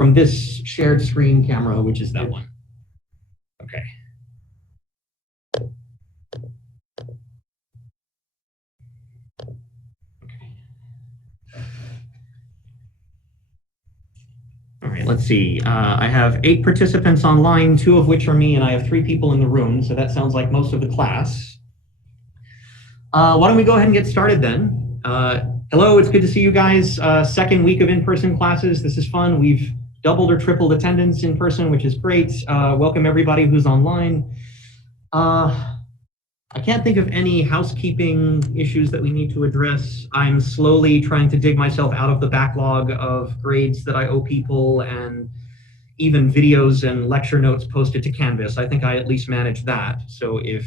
from this shared screen camera, which is that one. Okay. All right, let's see. I have 8 participants online, 2 of which are me, and I have 3 people in the room, so that sounds like most of the class. Why don't we go ahead and get started then? Hello, it's good to see you guys. Second week of in-person classes. This is fun. We've doubled or tripled attendance in person, which is great. Welcome everybody who's online. I can't think of any housekeeping issues that we need to address. I'm slowly trying to dig myself out of the backlog of grades that I owe people and even videos and lecture notes posted to Canvas. I think I at least managed that. So if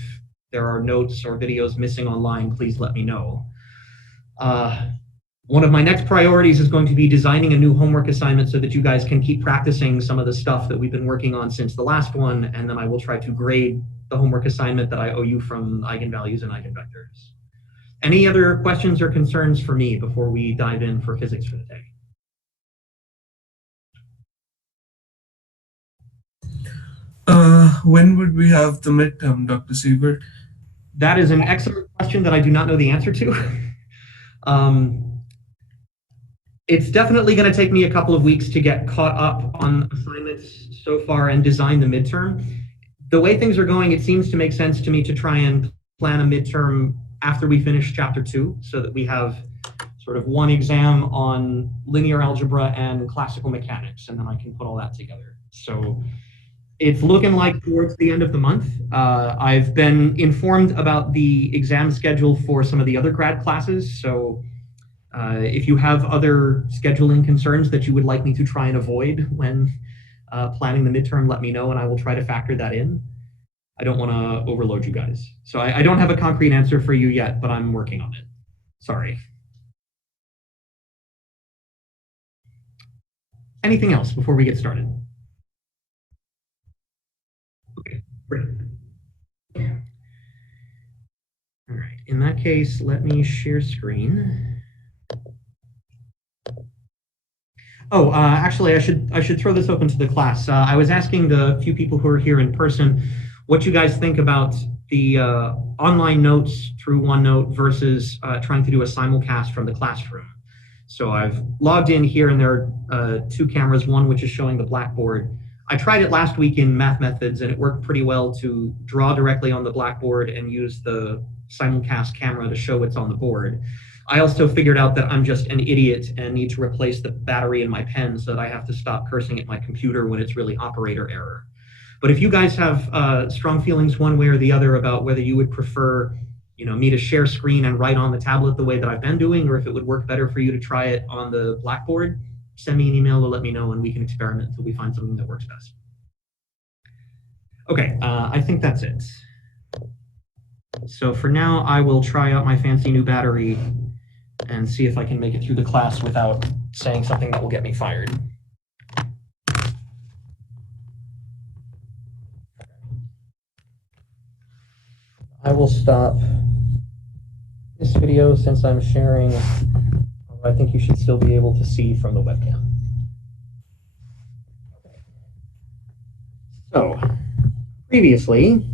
there are notes or videos missing online, please let me know. One of my next priorities is going to be designing a new homework assignment so that you guys can keep practicing some of the stuff that we've been working on since the last one, and then I will try to grade the homework assignment that I owe you from eigenvalues and eigenvectors. Any other questions or concerns for me before we dive in for physics for the day? When would we have the midterm, Dr. Siebert? That is an excellent question that I do not know the answer to. It's definitely going to take me a couple of weeks to get caught up on assignments so far and design the midterm. The way things are going, it seems to make sense to me to try and plan a midterm after we finish chapter 2, so that we have sort of one exam on linear algebra and classical mechanics, and then I can put all that together. So it's looking like towards the end of the month. I've been informed about the exam schedule for some of the other grad classes, so if you have other scheduling concerns that you would like me to try and avoid when planning the midterm, let me know and I will try to factor that in. I don't want to overload you guys. So I don't have a concrete answer for you yet, but I'm working on it. Sorry. Anything else before we get started? Okay, great. All right, in that case, let me share screen. Oh, actually, I should throw this open to the class. I was asking the few people who are here in person what you guys think about the online notes through OneNote versus trying to do a simulcast from the classroom. So I've logged in here, and there are 2 cameras, one which is showing the Blackboard. I tried it last week in Math Methods, and it worked pretty well to draw directly on the Blackboard and use the simulcast camera to show what's on the board. I also figured out that I'm just an idiot and need to replace the battery in my pen so that I have to stop cursing at my computer when it's really operator error. But if you guys have strong feelings one way or the other about whether you would prefer, me to share screen and write on the tablet the way that I've been doing, or if it would work better for you to try it on the Blackboard, send me an email or let me know and we can experiment until we find something that works best. Okay, I think that's it. So for now, I will try out my fancy new battery and see if I can make it through the class without saying something that will get me fired. I will stop this video since I'm sharing. I think you should still be able to see from the webcam. So, previously,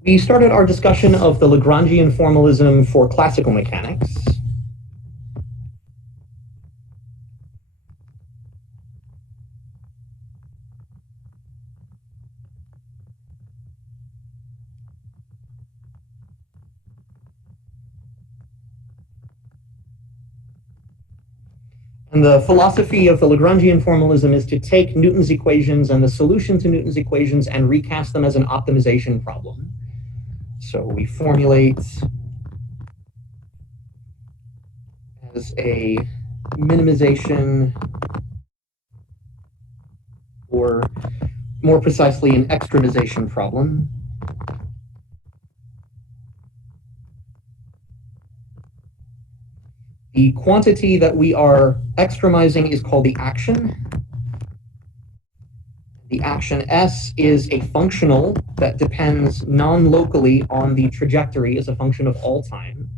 we started our discussion of the Lagrangian formalism for classical mechanics. And the philosophy of the Lagrangian formalism is to take Newton's equations and the solution to Newton's equations and recast them as an optimization problem. So we formulate as a minimization, or more precisely an extremization problem. The quantity that we are extremizing is called the action. The action S is a functional that depends non-locally on the trajectory as a function of all time.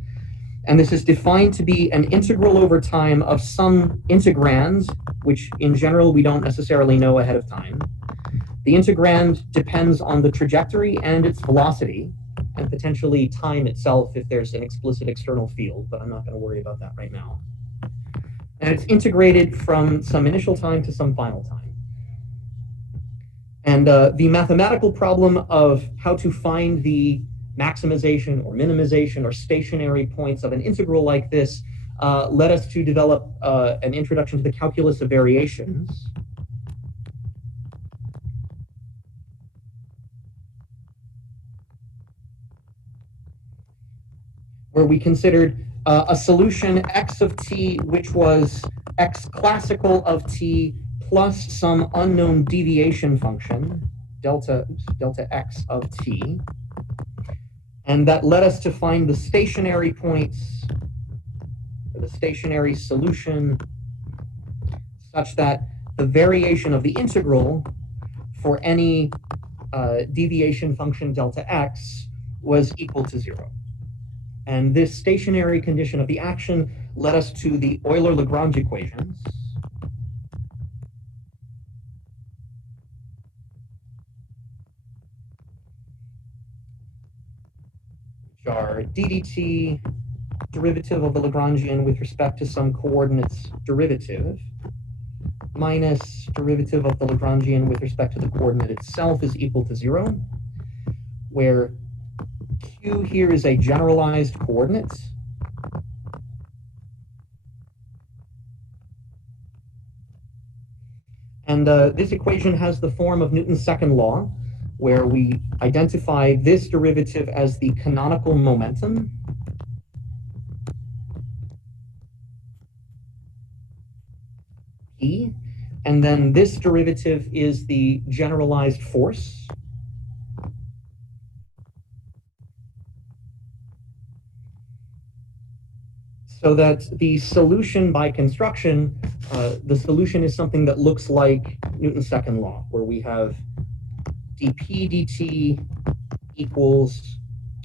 And this is defined to be an integral over time of some integrand, which in general we don't necessarily know ahead of time. The integrand depends on the trajectory and its velocity, and potentially time itself if there's an explicit external field, but I'm not going to worry about that right now. And it's integrated from some initial time to some final time. And the mathematical problem of how to find the maximization or minimization or stationary points of an integral like this led us to develop an introduction to the calculus of variations. Where we considered a solution x of t, which was x classical of t plus some unknown deviation function, delta x of t. And that led us to find the stationary points, or the stationary solution, such that the variation of the integral for any deviation function delta x was equal to 0. And this stationary condition of the action led us to the Euler-Lagrange equations. Which are d dt, derivative of the Lagrangian with respect to some coordinates derivative, minus derivative of the Lagrangian with respect to the coordinate itself is equal to 0, where Q here is a generalized coordinate. And this equation has the form of Newton's second law, where we identify this derivative as the canonical momentum. E, and then this derivative is the generalized force. So that the solution by construction, the solution is something that looks like Newton's second law, where we have dp dt equals,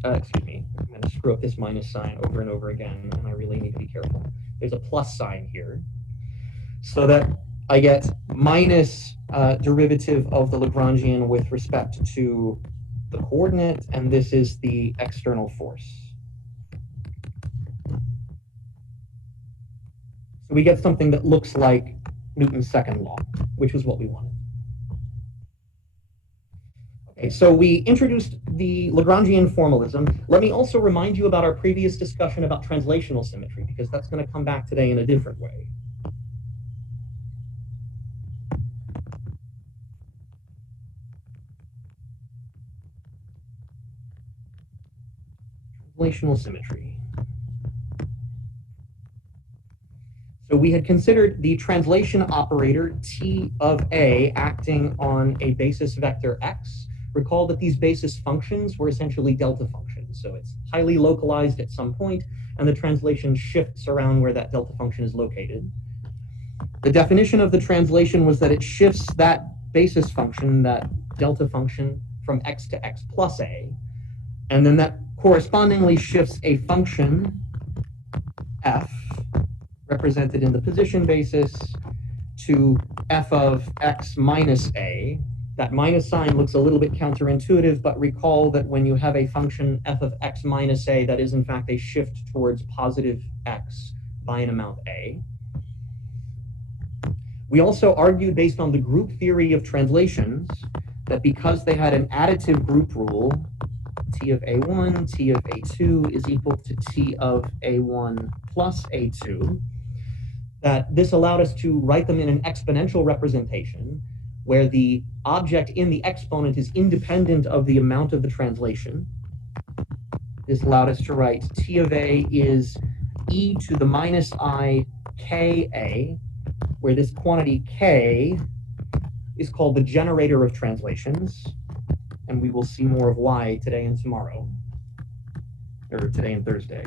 excuse me, I'm going to screw up this minus sign over and over again, and I really need to be careful. There's a plus sign here, so that I get minus derivative of the Lagrangian with respect to the coordinate, and this is the external force. So we get something that looks like Newton's second law, which was what we wanted. Okay, so we introduced the Lagrangian formalism. Let me also remind you about our previous discussion about translational symmetry, because that's going to come back today in a different way. Translational symmetry. So we had considered the translation operator T of A acting on a basis vector X. Recall that these basis functions were essentially delta functions. So it's highly localized at some point, and the translation shifts around where that delta function is located. The definition of the translation was that it shifts that basis function, that delta function, from X to X plus A. And then that correspondingly shifts a function, F, represented in the position basis, to f of x minus a. That minus sign looks a little bit counterintuitive, but recall that when you have a function f of x minus a, that is in fact a shift towards positive x by an amount a. We also argued, based on the group theory of translations, that because they had an additive group rule, T of A1, T of A2 is equal to T of A1 plus A2, that this allowed us to write them in an exponential representation where the object in the exponent is independent of the amount of the translation. This allowed us to write T of A is e to the minus I ka, where this quantity k is called the generator of translations, and we will see more of why today and tomorrow, or today and Thursday.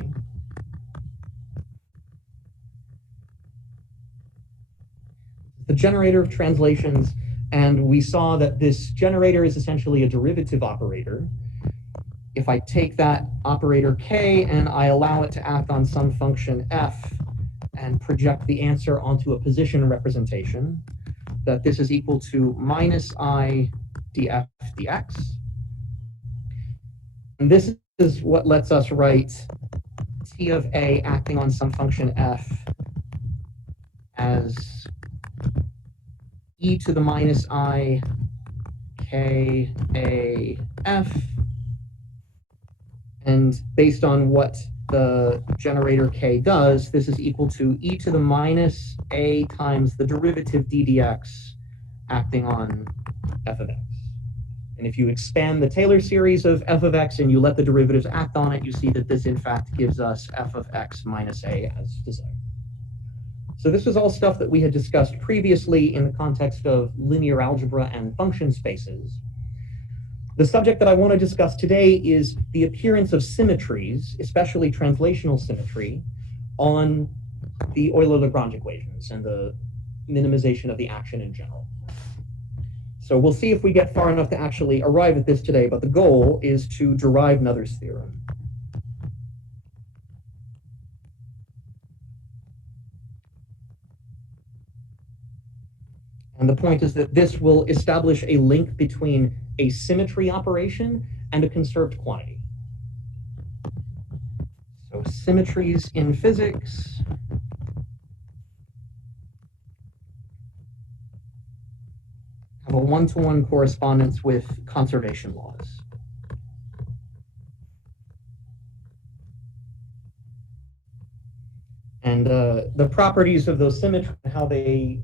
The generator of translations, and we saw that this generator is essentially a derivative operator. if I take that operator k and I allow it to act on some function f and project the answer onto a position representation, that this is equal to minus I df dx. And this is what lets us write t of a acting on some function f as e to the minus I k a f. And based on what the generator k does, this is equal to e to the minus a times the derivative ddx acting on f of x. And if you expand the Taylor series of f of x and you let the derivatives act on it, you see that this in fact gives us f of x minus a as desired. So this was all stuff that we had discussed previously in the context of linear algebra and function spaces. The subject that I want to discuss today is the appearance of symmetries, especially translational symmetry, on the Euler-Lagrange equations and the minimization of the action in general. So we'll see if we get far enough to actually arrive at this today, but the goal is to derive Noether's theorem. And the point is that this will establish a link between a symmetry operation and a conserved quantity. So symmetries in physics have a one-to-one correspondence with conservation laws. And the properties of those symmetries, how they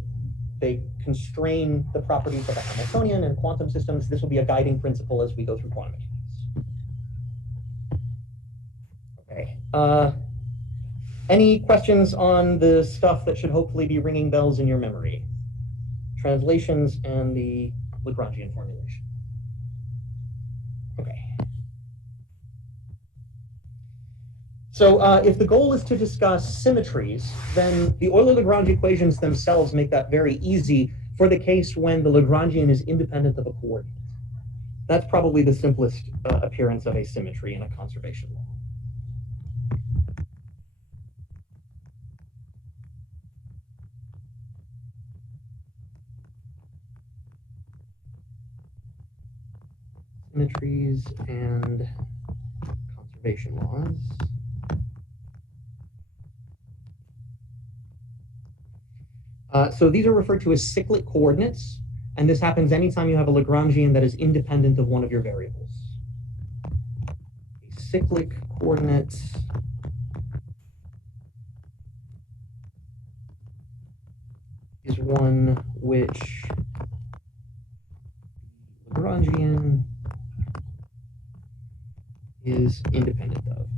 constrain the properties of a Hamiltonian and quantum systems, this will be a guiding principle as we go through quantum mechanics. Okay. Any questions on the stuff that should hopefully be ringing bells in your memory? Translations and the Lagrangian formulation. Okay. So if the goal is to discuss symmetries, then the Euler-Lagrange equations themselves make that very easy for the case when the Lagrangian is independent of a coordinate. That's probably the simplest appearance of a symmetry in a conservation law. Symmetries and conservation laws. So these are referred to as cyclic coordinates, and this happens anytime you have a Lagrangian that is independent of one of your variables. A cyclic coordinate is one which Lagrangian is independent of.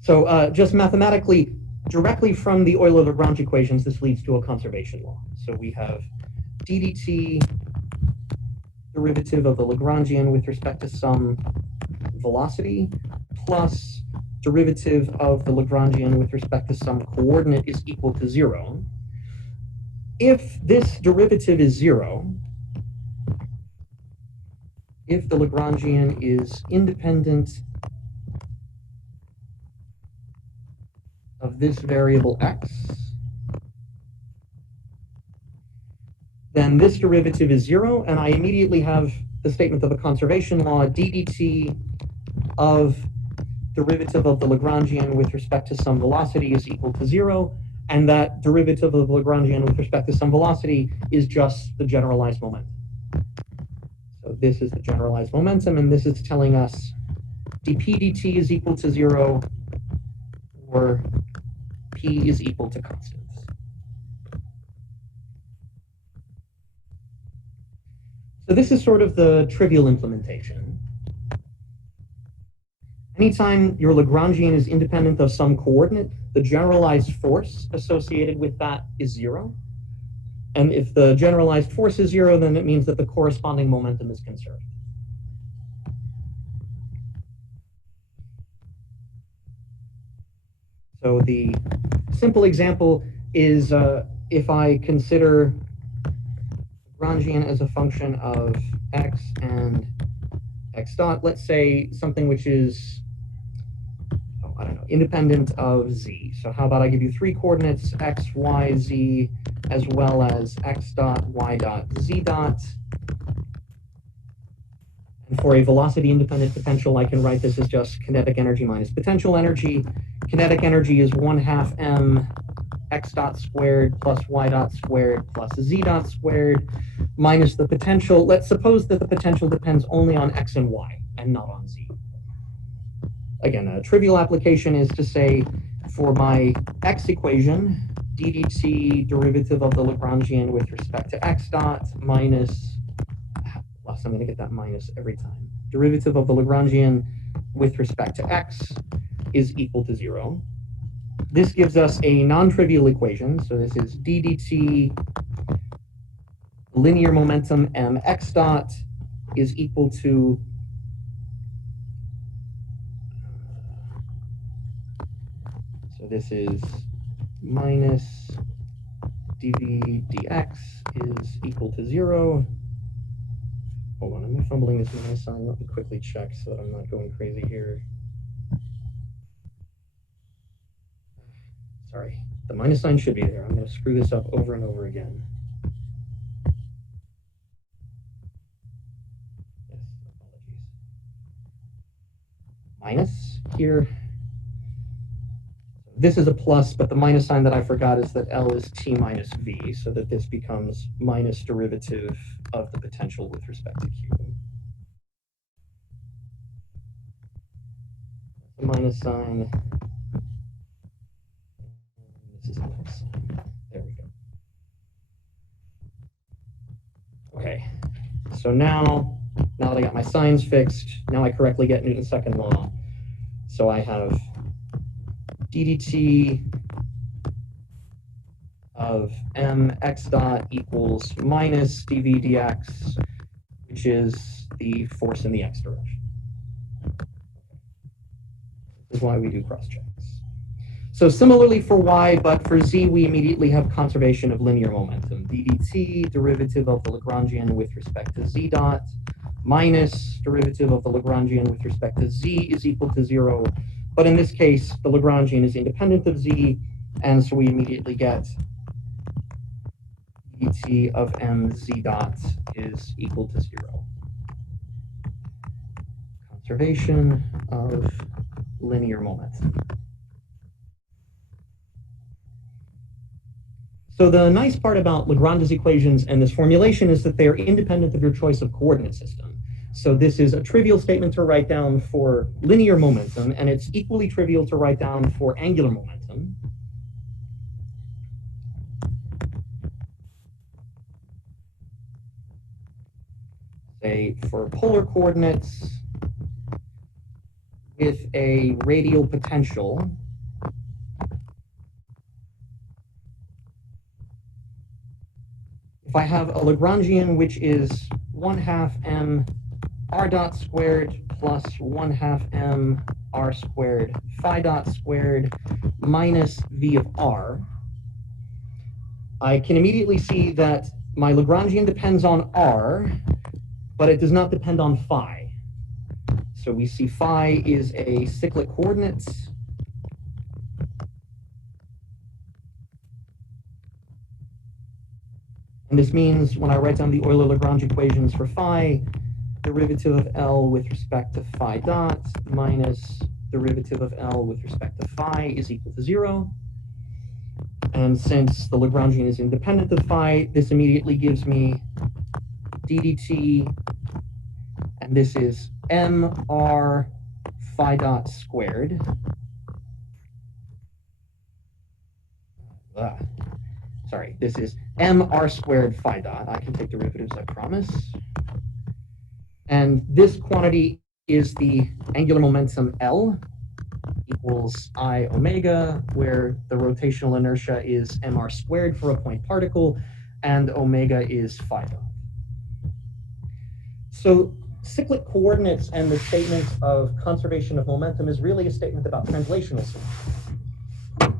So just mathematically, directly from the Euler-Lagrange equations, this leads to a conservation law. So we have ddt derivative of the Lagrangian with respect to some velocity plus derivative of the Lagrangian with respect to some coordinate is equal to 0. If this derivative is 0, if the Lagrangian is independent of this variable x, then this derivative is 0, and I immediately have the statement of the conservation law, ddt of derivative of the Lagrangian with respect to some velocity is equal to 0, and that derivative of the Lagrangian with respect to some velocity is just the generalized momentum. So this is the generalized momentum, and this is telling us dp dt is equal to 0, or p is equal to constants. So this is sort of the trivial implementation. Anytime your Lagrangian is independent of some coordinate, the generalized force associated with that is 0. And if the generalized force is 0, then it means that the corresponding momentum is conserved. So the simple example is if I consider Lagrangian as a function of x and x dot. Let's say something which is, oh, I don't know, independent of z. So how about I give you three coordinates, x, y, z, as well as x dot, y dot, z dot. And for a velocity-independent potential, I can write this as just kinetic energy minus potential energy. Kinetic energy is 1/2 m x dot squared plus y dot squared plus z dot squared minus the potential. Let's suppose that the potential depends only on x and y and not on z. Again, a trivial application is to say for my x equation, d dt derivative of the Lagrangian with respect to x dot minus, I'm going to get that minus every time, derivative of the Lagrangian with respect to x is equal to 0. This gives us a non-trivial equation. So this is d dt linear momentum m x dot is equal to so this is minus dv dx is equal to 0. Hold on, I'm fumbling this minus sign. Let me quickly check so that I'm not going crazy here. Sorry, the minus sign should be there. I'm going to screw this up over and over again. Yes, apologies. Minus here. This is a plus, but the minus sign that I forgot is that L is T minus V, so that this becomes minus derivative of the potential with respect to Q. The minus sign. This is the minus sign. There we go. Okay, so now that I got my signs fixed, now I correctly get Newton's second law. So I have ddt of m x dot equals minus dv dx, which is the force in the x direction. This is why we do cross checks. So similarly for y, but for z, we immediately have conservation of linear momentum. ddt, derivative of the Lagrangian with respect to z dot, minus derivative of the Lagrangian with respect to z is equal to 0. But in this case, the Lagrangian is independent of z, and so we immediately get dt of mz dot is equal to 0. Conservation of linear momentum. So the nice part about Lagrange's equations and this formulation is that they are independent of your choice of coordinate system. So this is a trivial statement to write down for linear momentum, and it's equally trivial to write down for angular momentum. Say for polar coordinates with a radial potential, if I have a Lagrangian which is 1/2 m r dot squared plus 1/2 m r squared phi dot squared minus v of r, I can immediately see that my Lagrangian depends on r, but it does not depend on phi. So we see phi is a cyclic coordinate. And this means when I write down the Euler-Lagrange equations for phi, derivative of L with respect to phi dot minus derivative of L with respect to phi is equal to 0. And since the Lagrangian is independent of phi, this immediately gives me ddt, and this is mr phi dot squared. Sorry, this is mr squared phi dot. I can take derivatives, I promise. And this quantity is the angular momentum L equals I omega, where the rotational inertia is mr squared for a point particle, and omega is phi dot. So cyclic coordinates and the statement of conservation of momentum is really a statement about translational symmetry.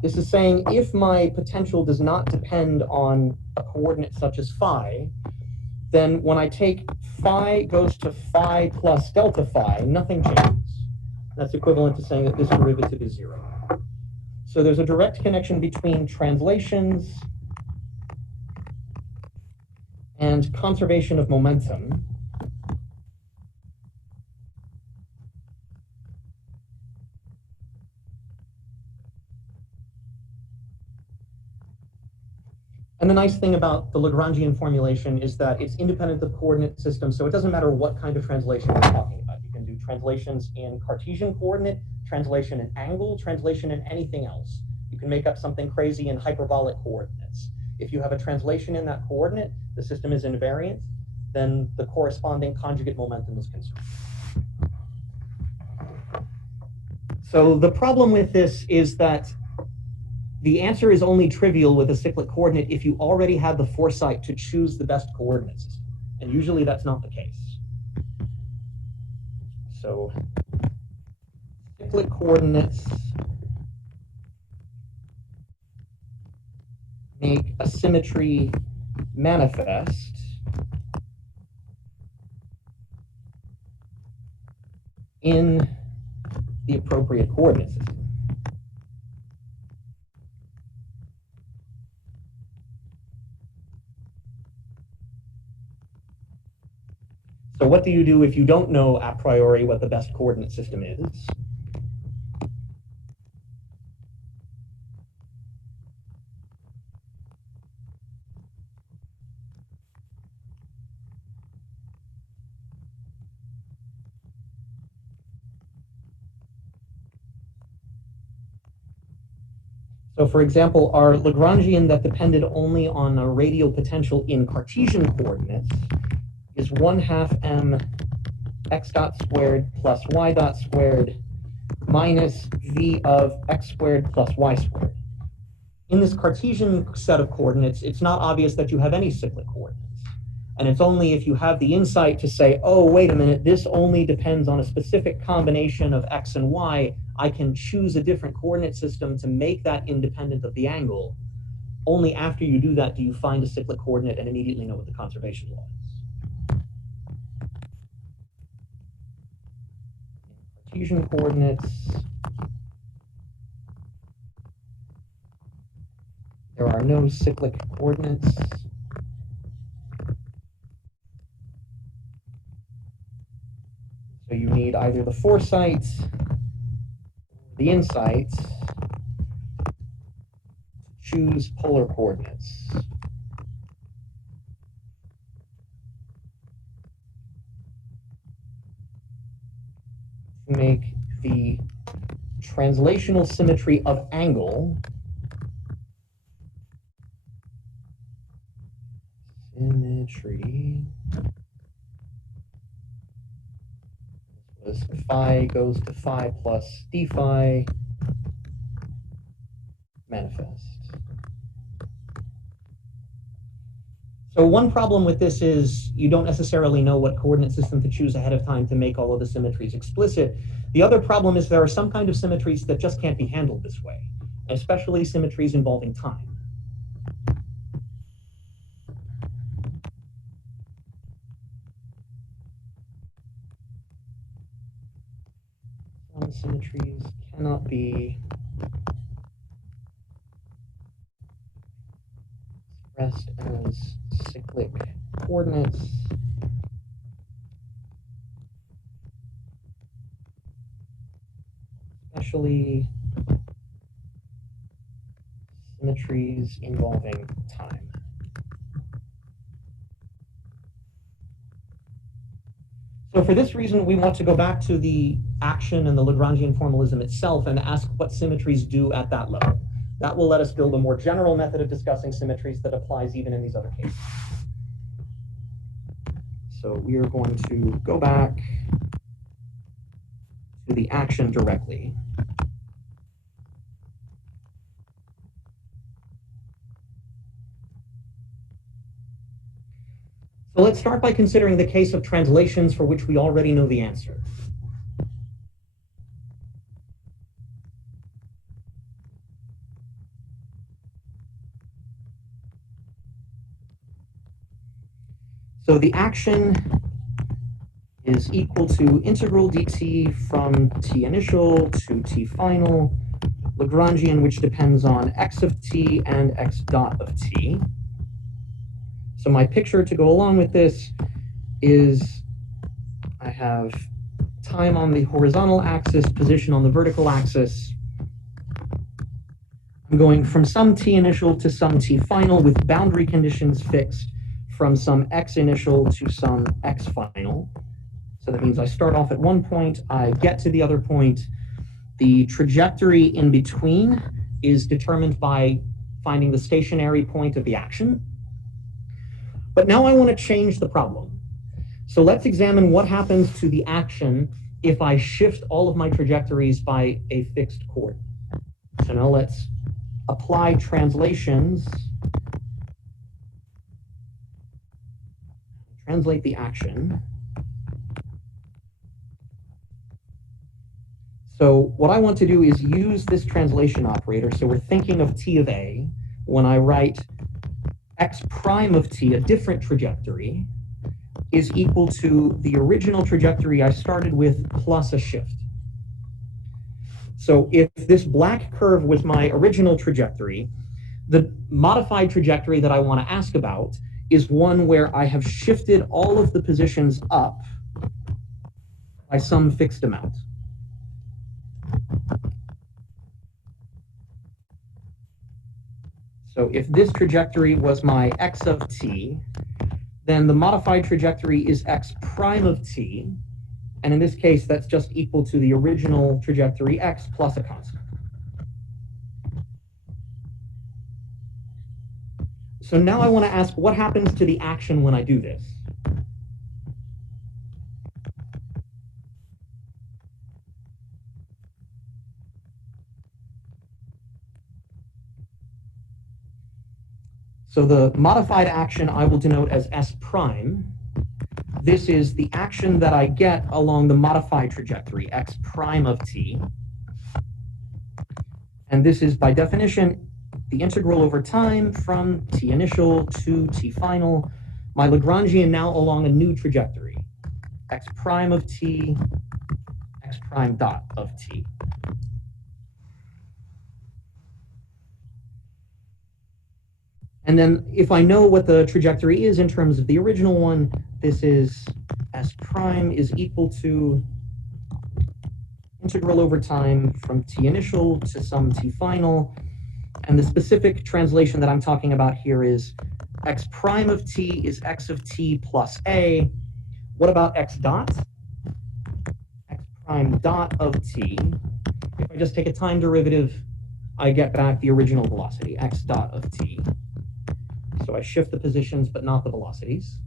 This is saying if my potential does not depend on a coordinate such as phi, then when I take phi goes to phi plus delta phi, nothing changes. That's equivalent to saying that this derivative is 0. So there's a direct connection between translations and conservation of momentum. And the nice thing about the Lagrangian formulation is that it's independent of coordinate systems, so it doesn't matter what kind of translation we're talking about. You can do translations in Cartesian coordinate, translation in angle, translation in anything else. You can make up something crazy in hyperbolic coordinates. If you have a translation in that coordinate, the system is invariant, then the corresponding conjugate momentum is conserved. So the problem with this is that the answer is only trivial with a cyclic coordinate if you already had the foresight to choose the best coordinate system. And usually that's not the case. So cyclic coordinates make a symmetry manifest in the appropriate coordinate system. So what do you do if you don't know a priori what the best coordinate system is? So for example, our Lagrangian that depended only on a radial potential in Cartesian coordinates is 1/2 m x dot squared plus y dot squared minus v of x squared plus y squared. In this Cartesian set of coordinates, it's not obvious that you have any cyclic coordinates. And it's only if you have the insight to say, oh, wait a minute, this only depends on a specific combination of x and y, I can choose a different coordinate system to make that independent of the angle. Only after you do that do you find a cyclic coordinate and immediately know what the conservation law is. Cartesian coordinates, there are no cyclic coordinates. So you need either the foresight, the insight, to choose polar coordinates. To make the translational symmetry of angle symmetry was phi goes to phi plus d phi manifest. So one problem with this is you don't necessarily know what coordinate system to choose ahead of time to make all of the symmetries explicit. The other problem is there are some kind of symmetries that just can't be handled this way, especially symmetries involving time. Some symmetries cannot be expressed as cyclic coordinates, especially symmetries involving time. So for this reason, we want to go back to the action and the Lagrangian formalism itself and ask what symmetries do at that level. That will let us build a more general method of discussing symmetries that applies even in these other cases. So we are going to go back to the action directly. So let's start by considering the case of translations for which we already know the answer. So the action is equal to integral dt from t initial to t final, Lagrangian, which depends on x of t and x dot of t. So my picture to go along with this is I have time on the horizontal axis, position on the vertical axis. I'm going from some t initial to some t final with boundary conditions fixed from some x initial to some x final. So that means I start off at one point, I get to the other point. The trajectory in between is determined by finding the stationary point of the action. But now I want to change the problem. So let's examine what happens to the action if I shift all of my trajectories by a fixed coordinate. So now let's apply translations, translate the action. So what I want to do is use this translation operator. So we're thinking of t of a when I write x prime of t, a different trajectory, is equal to the original trajectory I started with plus a shift. So if this black curve was my original trajectory, the modified trajectory that I want to ask about is one where I have shifted all of the positions up by some fixed amount. So if this trajectory was my x of t, then the modified trajectory is x prime of t. And in this case, that's just equal to the original trajectory x plus a constant. So now I want to ask what happens to the action when I do this. So the modified action I will denote as S prime. This is the action that I get along the modified trajectory, x prime of t. And this is, by definition, the integral over time from t initial to t final. My Lagrangian now along a new trajectory, x prime of t, x prime dot of t. And then if I know what the trajectory is in terms of the original one, this is S prime is equal to integral over time from t initial to some t final. And the specific translation that I'm talking about here is x prime of t is x of t plus a. What about x dot? X prime dot of t. If I just take a time derivative, I get back the original velocity, x dot of t. So I shift the positions, but not the velocities.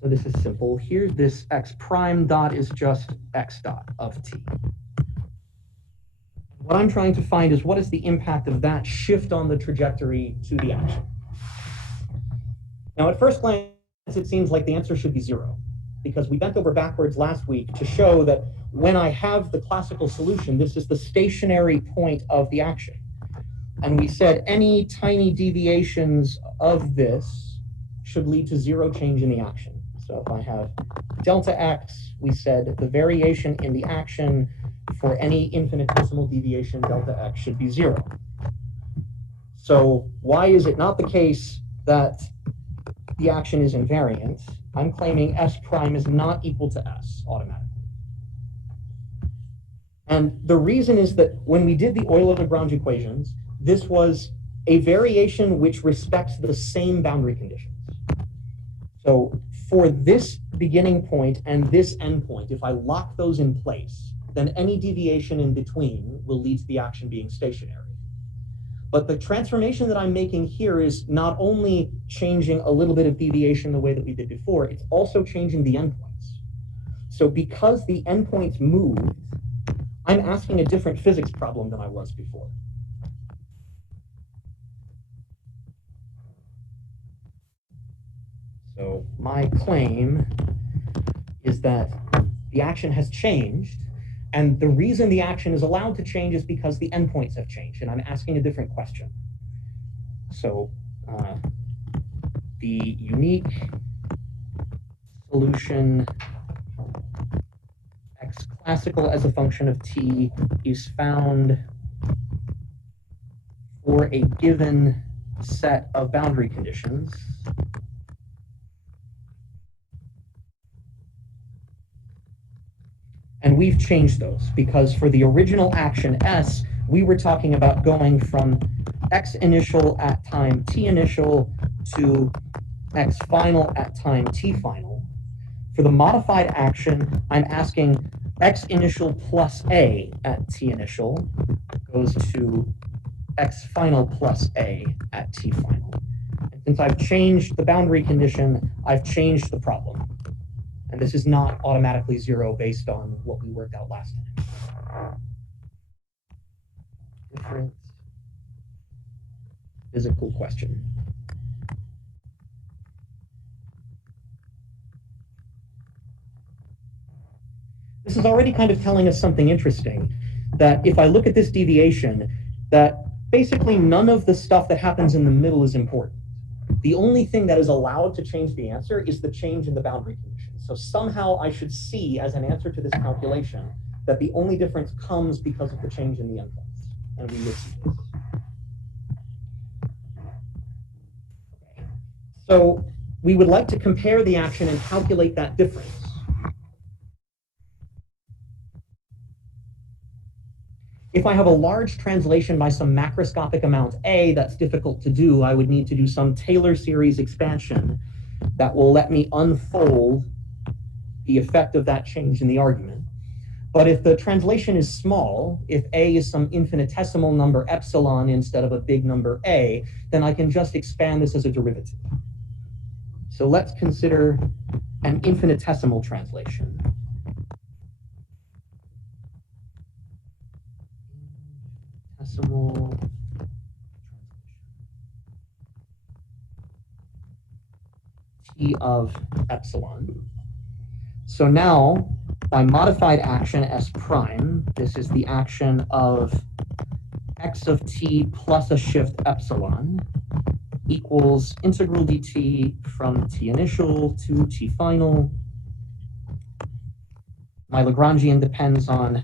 So this is simple. Here, this x prime dot is just x dot of t. What I'm trying to find is what is the impact of that shift on the trajectory to the action. Now, at first glance, it seems like the answer should be 0, because we bent over backwards last week to show that when I have the classical solution, this is the stationary point of the action. And we said any tiny deviations of this should lead to 0 change in the action. So if I have delta x, we said the variation in the action for any infinitesimal deviation delta x should be 0. So why is it not the case that the action is invariant? I'm claiming s prime is not equal to s automatically. And the reason is that when we did the Euler-Lagrange equations, this was a variation which respects the same boundary conditions. So for this beginning point and this end point, if I lock those in place, then any deviation in between will lead to the action being stationary. But the transformation that I'm making here is not only changing a little bit of deviation the way that we did before, it's also changing the endpoints. So because the endpoints moved, I'm asking a different physics problem than I was before. So my claim is that the action has changed, and the reason the action is allowed to change is because the endpoints have changed, and I'm asking a different question. So the unique solution x classical as a function of t is found for a given set of boundary conditions. And we've changed those because for the original action S, we were talking about going from x initial at time t initial to x final at time t final. For the modified action, I'm asking x initial plus a at t initial goes to x final plus a at t final. And since I've changed the boundary condition, I've changed the problem. And this is not automatically zero based on what we worked out last time. Different physical question. This is already kind of telling us something interesting, that if I look at this deviation, that basically none of the stuff that happens in the middle is important. The only thing that is allowed to change the answer is the change in the boundary condition. So somehow I should see as an answer to this calculation that the only difference comes because of the change in the inputs. And we will see this. Okay. So we would like to compare the action and calculate that difference. If I have a large translation by some macroscopic amount A that's difficult to do, I would need to do some Taylor series expansion that will let me unfold the effect of that change in the argument. But if the translation is small, if A is some infinitesimal number epsilon instead of a big number A, then I can just expand this as a derivative. So let's consider an infinitesimal translation. Decimal t of epsilon. So now, by modified action S prime, this is the action of x of t plus a shift epsilon equals integral dt from t initial to t final. My Lagrangian depends on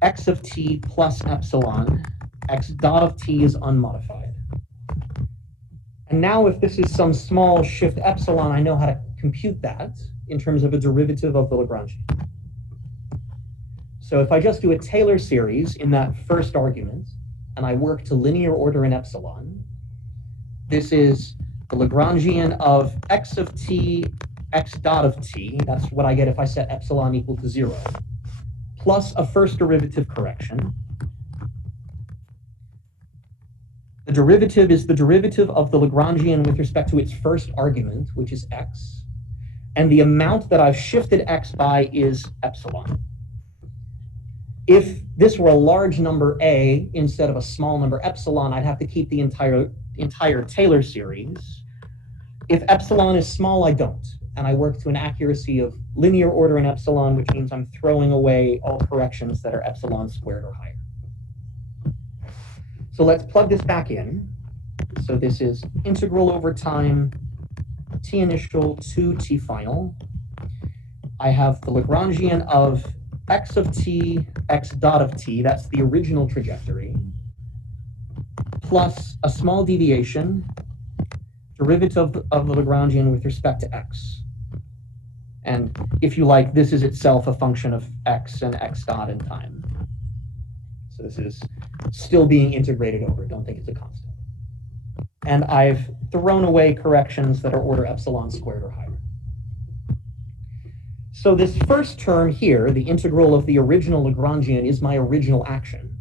x of t plus epsilon. X dot of t is unmodified. And now if this is some small shift epsilon, I know how to compute that in terms of a derivative of the Lagrangian. So if I just do a Taylor series in that first argument, and I work to linear order in epsilon, this is the Lagrangian of x of t, x dot of t, that's what I get if I set epsilon equal to 0, plus a first derivative correction. The derivative is the derivative of the Lagrangian with respect to its first argument, which is x. And the amount that I've shifted x by is epsilon. If this were a large number a instead of a small number epsilon, I'd have to keep the entire Taylor series. If epsilon is small, I don't. And I work to an accuracy of linear order in epsilon, which means I'm throwing away all corrections that are epsilon squared or higher. So let's plug this back in. So this is integral over time, t initial to t final. I have the Lagrangian of x of t, x dot of t, that's the original trajectory, plus a small deviation, derivative of the Lagrangian with respect to x. And if you like, this is itself a function of x and x dot in time. So this is still being integrated over. Don't think it's a constant. And I've thrown away corrections that are order epsilon squared or higher. So this first term here, the integral of the original Lagrangian, is my original action.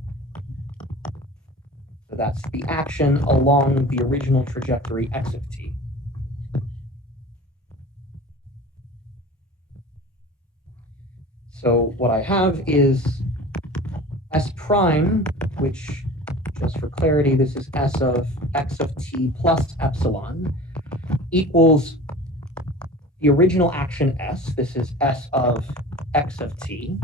So that's the action along the original trajectory x of t. So what I have is S prime, which, just for clarity, this is S of x of t plus epsilon, equals the original action S. This is S of x of t.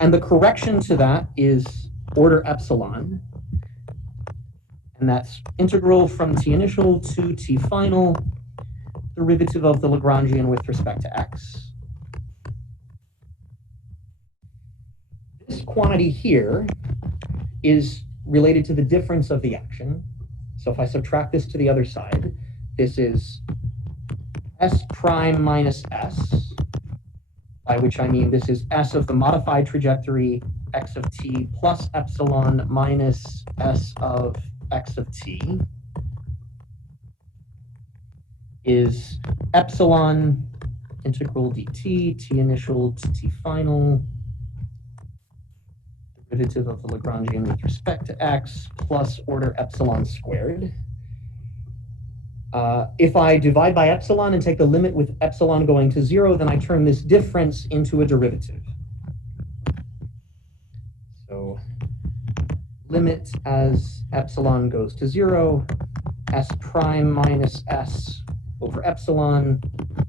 And the correction to that is order epsilon. And that's integral from t initial to t final. derivative of the Lagrangian with respect to x. This quantity here is related to the difference of the action. So if I subtract this to the other side, this is s prime minus s, by which I mean this is s of the modified trajectory x of t plus epsilon minus s of x of t is epsilon integral dt, t initial to t final, derivative of the Lagrangian with respect to x plus order epsilon squared. If I divide by epsilon and take the limit with epsilon going to 0, then I turn this difference into a derivative. So limit as epsilon goes to 0, s prime minus s over epsilon,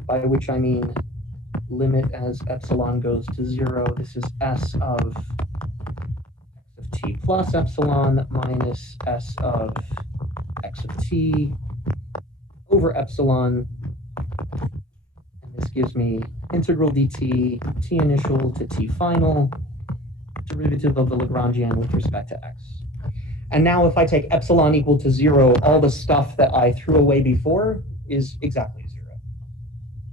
by which I mean limit as epsilon goes to 0. This is s of t plus epsilon minus s of x of t over epsilon, and this gives me integral dt, t initial to t final, derivative of the Lagrangian with respect to x. And now if I take epsilon equal to 0, all the stuff that I threw away before is exactly 0.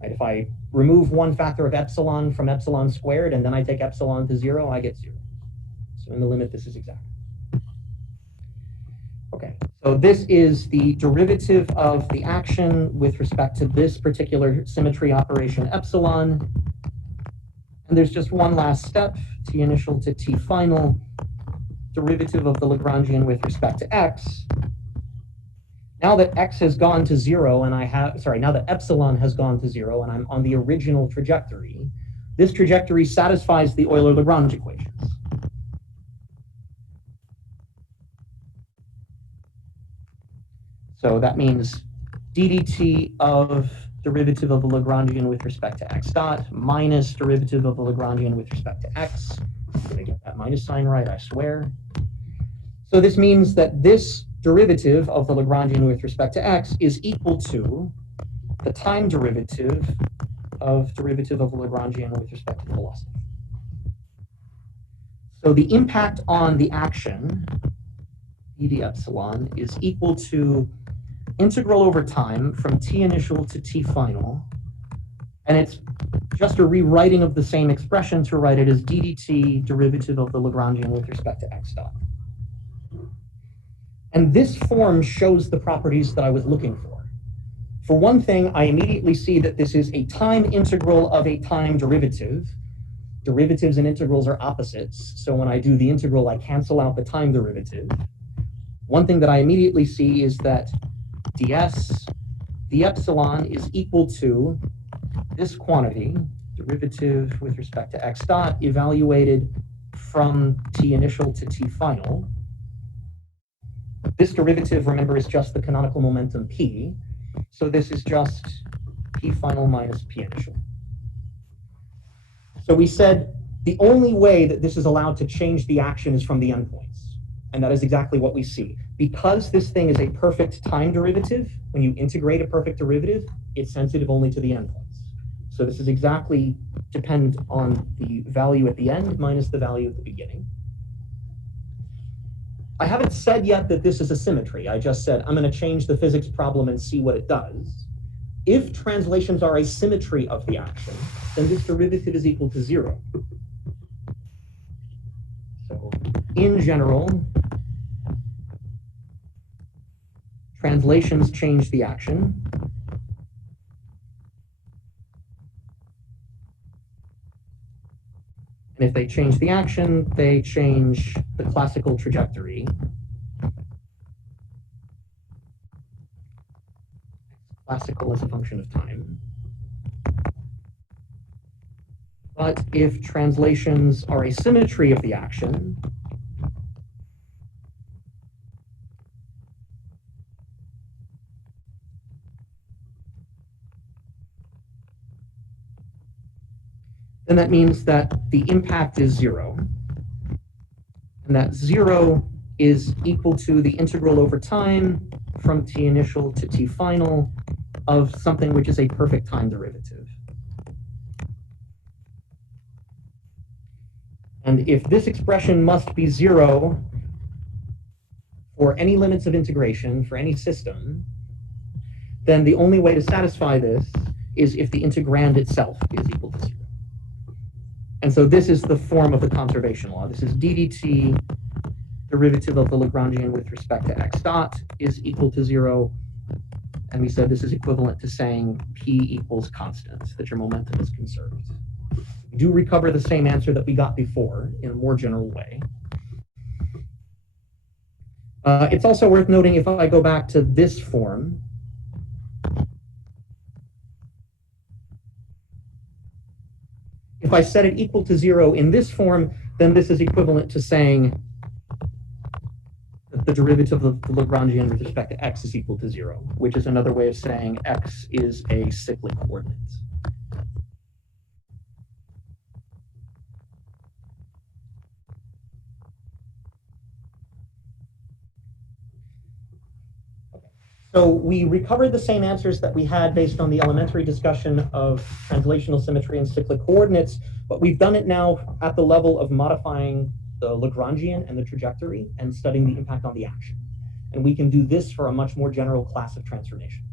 Right? If I remove one factor of epsilon from epsilon squared and then I take epsilon to 0, I get 0. So in the limit, this is exact. Okay, so this is the derivative of the action with respect to this particular symmetry operation epsilon. And there's just one last step, t initial to t final, derivative of the Lagrangian with respect to x. Now that x has gone to 0 and now that epsilon has gone to 0 and I'm on the original trajectory, this trajectory satisfies the Euler-Lagrange equations. So that means ddt of derivative of the Lagrangian with respect to x dot minus derivative of the Lagrangian with respect to x. I'm going to get that minus sign right, I swear. So this means that this derivative of the Lagrangian with respect to x is equal to the time derivative of the Lagrangian with respect to the velocity. So the impact on the action, dd epsilon, is equal to integral over time from t initial to t final, and it's just a rewriting of the same expression to write it as ddt derivative of the Lagrangian with respect to x dot. And this form shows the properties that I was looking for. For one thing, I immediately see that this is a time integral of a time derivative. Derivatives and integrals are opposites, so when I do the integral, I cancel out the time derivative. One thing that I immediately see is that ds, the epsilon, is equal to this quantity, derivative with respect to x dot, evaluated from t initial to t final. This derivative, remember, is just the canonical momentum p, so this is just p final minus p initial. So we said the only way that this is allowed to change the action is from the endpoints, and that is exactly what we see. Because this thing is a perfect time derivative, when you integrate a perfect derivative, it's sensitive only to the endpoints. So this is exactly dependent on the value at the end minus the value at the beginning. I haven't said yet that this is a symmetry. I just said I'm going to change the physics problem and see what it does. If translations are a symmetry of the action, then this derivative is equal to 0. So in general, translations change the action. And if they change the action, they change the classical trajectory. Classical is a function of time. But if translations are a symmetry of the action, then that means that the impact is 0. And that 0 is equal to the integral over time from t initial to t final of something which is a perfect time derivative. And if this expression must be 0 for any limits of integration for any system, then the only way to satisfy this is if the integrand itself is equal to 0. And so this is the form of the conservation law. This is d dt derivative of the Lagrangian with respect to x dot is equal to 0. And we said this is equivalent to saying p equals constant, that your momentum is conserved. We do recover the same answer that we got before in a more general way. It's also worth noting, if I go back to this form, if I set it equal to 0 in this form, then this is equivalent to saying that the derivative of the Lagrangian with respect to x is equal to 0, which is another way of saying x is a cyclic coordinate. So we recovered the same answers that we had based on the elementary discussion of translational symmetry and cyclic coordinates, but we've done it now at the level of modifying the Lagrangian and the trajectory and studying the impact on the action. And we can do this for a much more general class of transformations.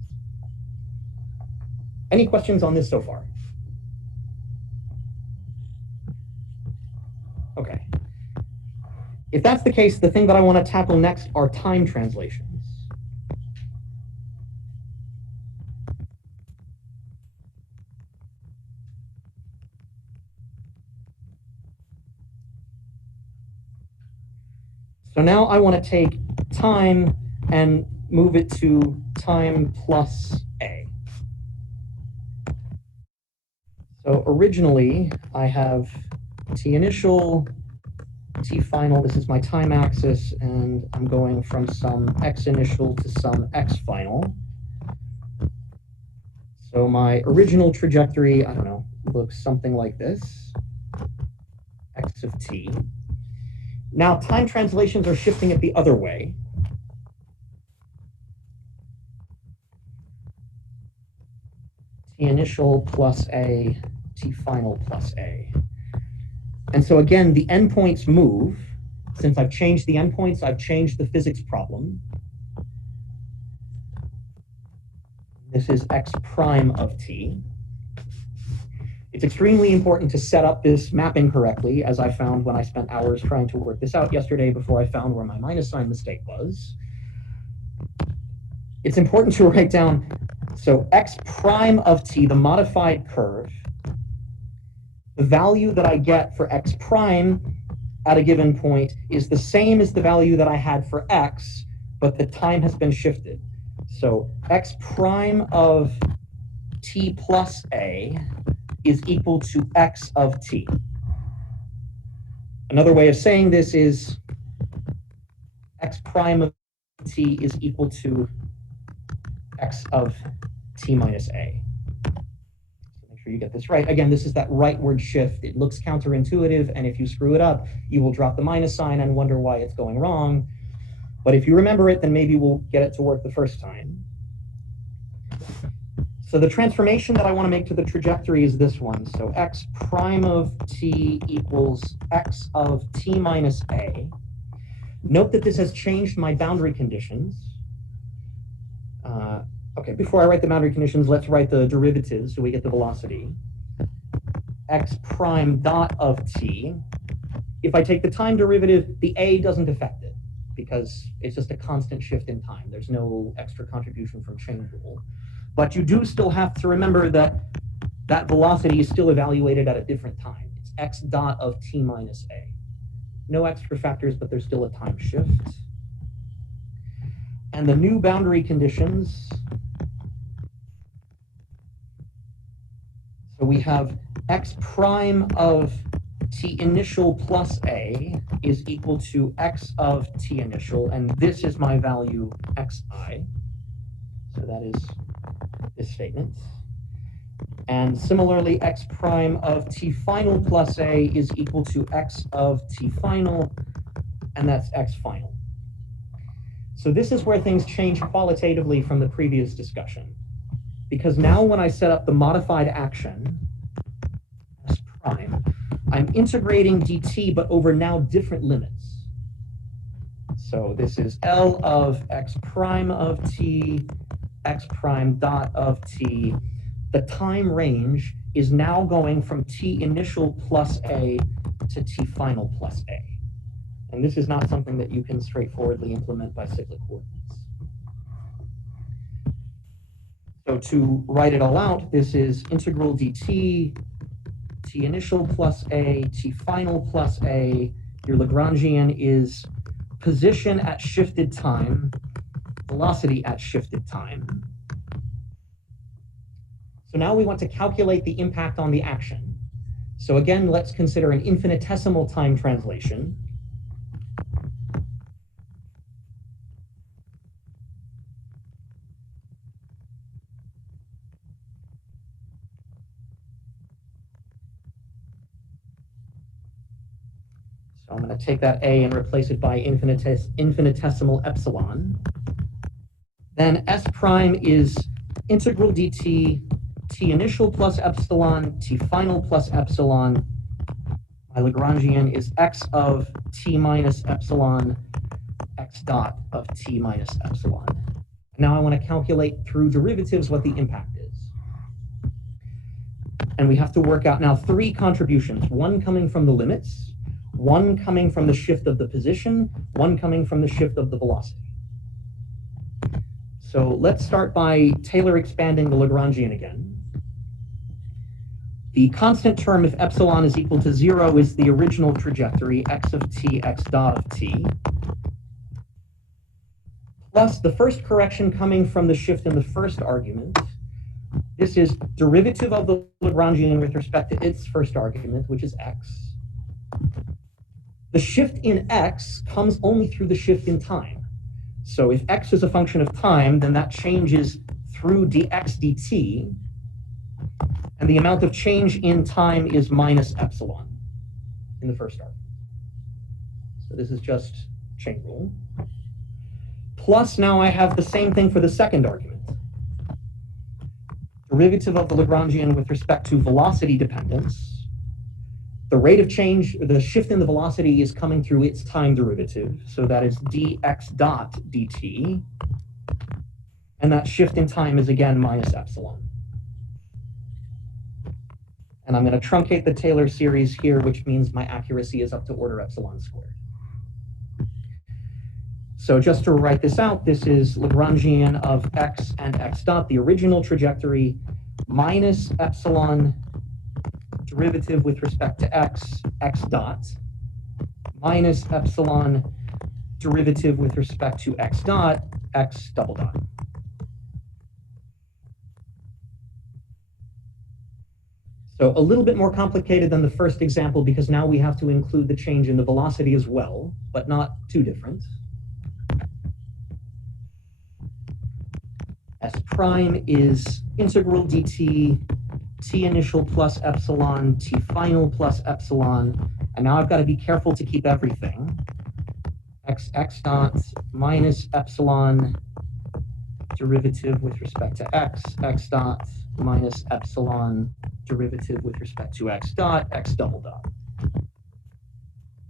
Any questions on this so far? Okay. If that's the case, the thing that I want to tackle next are time translations. So now I want to take time and move it to time plus a. So originally I have t initial, t final, this is my time axis, and I'm going from some x initial to some x final. So my original trajectory, I don't know, looks something like this, x of t. Now, time translations are shifting it the other way. T initial plus a, t final plus a. And so again, the endpoints move. Since I've changed the endpoints, I've changed the physics problem. This is x prime of t. It's extremely important to set up this mapping correctly, as I found when I spent hours trying to work this out yesterday before I found where my minus sign mistake was. It's important to write down, so x prime of t, the modified curve, the value that I get for x prime at a given point is the same as the value that I had for x, but the time has been shifted. So x prime of t plus a is equal to x of t. Another way of saying this is x prime of t is equal to x of t minus a. So make sure you get this right. Again, this is that rightward shift. It looks counterintuitive, and if you screw it up, you will drop the minus sign and wonder why it's going wrong. But if you remember it, then maybe we'll get it to work the first time. So the transformation that I want to make to the trajectory is this one. So x prime of t equals x of t minus a. Note that this has changed my boundary conditions. Okay, before I write the boundary conditions, let's write the derivatives so we get the velocity. X prime dot of t. If I take the time derivative, the a doesn't affect it because it's just a constant shift in time. There's no extra contribution from chain rule. But you do still have to remember that that velocity is still evaluated at a different time. It's x dot of t minus a. No extra factors, but there's still a time shift. And the new boundary conditions, so we have x prime of t initial plus a is equal to x of t initial, and this is my value xi. So that is this statement. And similarly, x prime of t final plus a is equal to x of t final, and that's x final. So this is where things change qualitatively from the previous discussion. because now when I set up the modified action, S prime, I'm integrating dt, but over now different limits. So this is L of x prime of t, x prime dot of t. The time range is now going from t initial plus a to t final plus a. And this is not something that you can straightforwardly implement by cyclic coordinates. So to write it all out, this is integral dt, t initial plus a, t final plus a. Your Lagrangian is position at shifted time, velocity at shifted time. So now we want to calculate the impact on the action. So again, let's consider an infinitesimal time translation. So I'm going to take that a and replace it by infinitesimal epsilon. Then S prime is integral dt, t initial plus epsilon, t final plus epsilon. My Lagrangian is x of t minus epsilon, x dot of t minus epsilon. Now I want to calculate through derivatives what the impact is. And we have to work out now 3 contributions, one coming from the limits, one coming from the shift of the position, one coming from the shift of the velocity. So let's start by Taylor expanding the Lagrangian again. The constant term if epsilon is equal to 0 is the original trajectory, x of t, x dot of t, plus the first correction coming from the shift in the first argument. This is derivative of the Lagrangian with respect to its first argument, which is x. The shift in x comes only through the shift in time. So if x is a function of time, then that changes through dx dt, and the amount of change in time is minus epsilon in the first argument. So this is just chain rule. Plus now I have the same thing for the second argument. Derivative of the Lagrangian with respect to velocity dependence. The rate of change, the shift in the velocity is coming through its time derivative. So that is dx dot dt. And that shift in time is again minus epsilon. And I'm going to truncate the Taylor series here, which means my accuracy is up to order epsilon squared. So just to write this out, this is Lagrangian of x and x dot, the original trajectory, minus epsilon derivative with respect to x, x dot, minus epsilon derivative with respect to x dot, x double dot. So a little bit more complicated than the first example because now we have to include the change in the velocity as well, but not too different. S prime is integral dt, t initial plus epsilon, t final plus epsilon, and now I've got to be careful to keep everything. X dot minus epsilon derivative with respect to x, x dot minus epsilon derivative with respect to x dot, x double dot,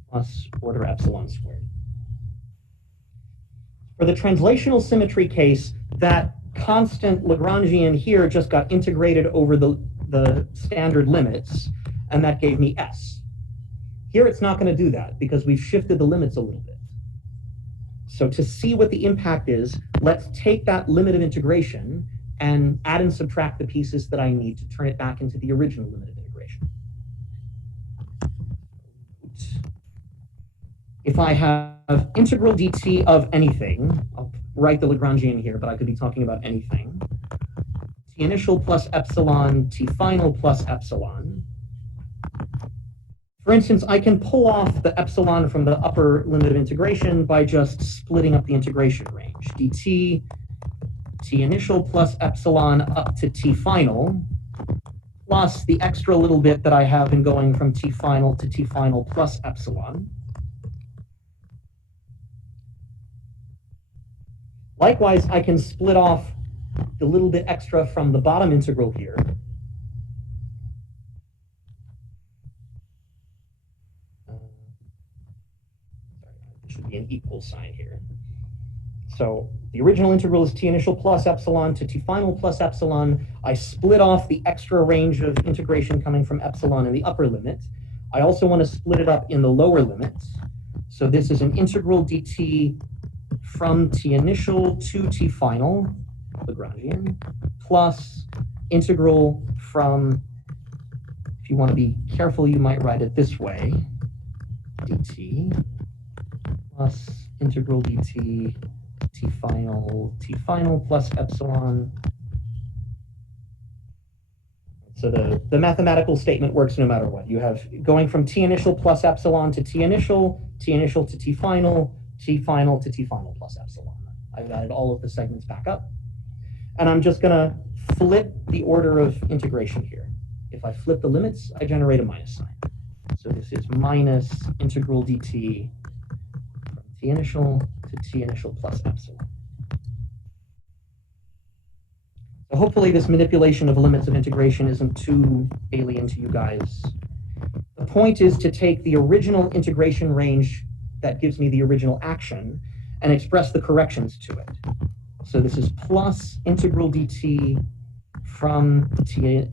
plus order epsilon squared. For the translational symmetry case, that constant Lagrangian here just got integrated over the standard limits, and that gave me S. Here it's not going to do that because we've shifted the limits a little bit. So to see what the impact is, let's take that limit of integration and add and subtract the pieces that I need to turn it back into the original limit of integration. If I have integral dt of anything, I'll write the Lagrangian here, but I could be talking about anything. T initial plus epsilon, t final plus epsilon. For instance, I can pull off the epsilon from the upper limit of integration by just splitting up the integration range. dt, t initial plus epsilon up to t final, plus the extra little bit that I have in going from t final to t final plus epsilon. Likewise, I can split off the little bit extra from the bottom integral here. Sorry, there should be an equal sign here. So the original integral is t initial plus epsilon to t final plus epsilon. I split off the extra range of integration coming from epsilon in the upper limit. I also want to split it up in the lower limit. So this is an integral dt from t initial to t final, Lagrangian, plus integral from, if you want to be careful, you might write it this way, dt plus integral dt t final plus epsilon. So the mathematical statement works no matter what. You have going from t initial plus epsilon to t initial to t final to t final plus epsilon. I've added all of the segments back up. And I'm just going to flip the order of integration here. If I flip the limits, I generate a minus sign. So this is minus integral dt from t initial to t initial plus epsilon. So hopefully this manipulation of limits of integration isn't too alien to you guys. The point is to take the original integration range that gives me the original action and express the corrections to it. So this is plus integral dt from t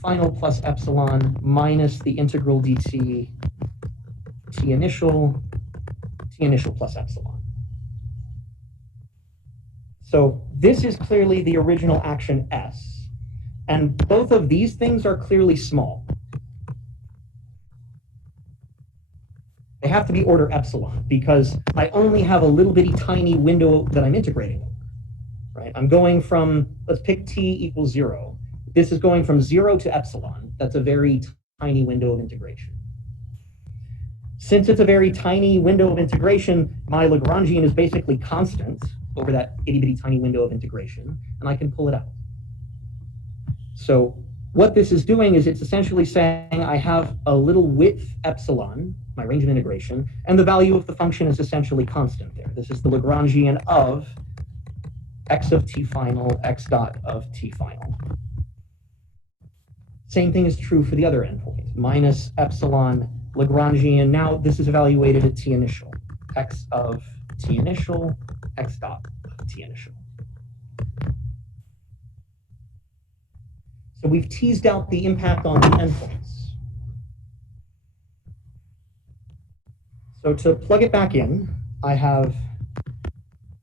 final plus epsilon minus the integral dt t initial plus epsilon. So this is clearly the original action S, and both of these things are clearly small. They have to be order epsilon because I only have a little bitty tiny window that I'm integrating over, right? I'm going from, let's pick t equals 0. This is going from 0 to epsilon. That's a very tiny window of integration. Since it's a very tiny window of integration, my Lagrangian is basically constant over that itty bitty tiny window of integration, and I can pull it out. So what this is doing is it's essentially saying I have a little width epsilon, my range of integration, and the value of the function is essentially constant there. This is the Lagrangian of x of t final, x dot of t final. Same thing is true for the other endpoint, minus epsilon Lagrangian. Now this is evaluated at t initial, x of t initial, x dot of t initial. So we've teased out the impact on the endpoints. So to plug it back in, I have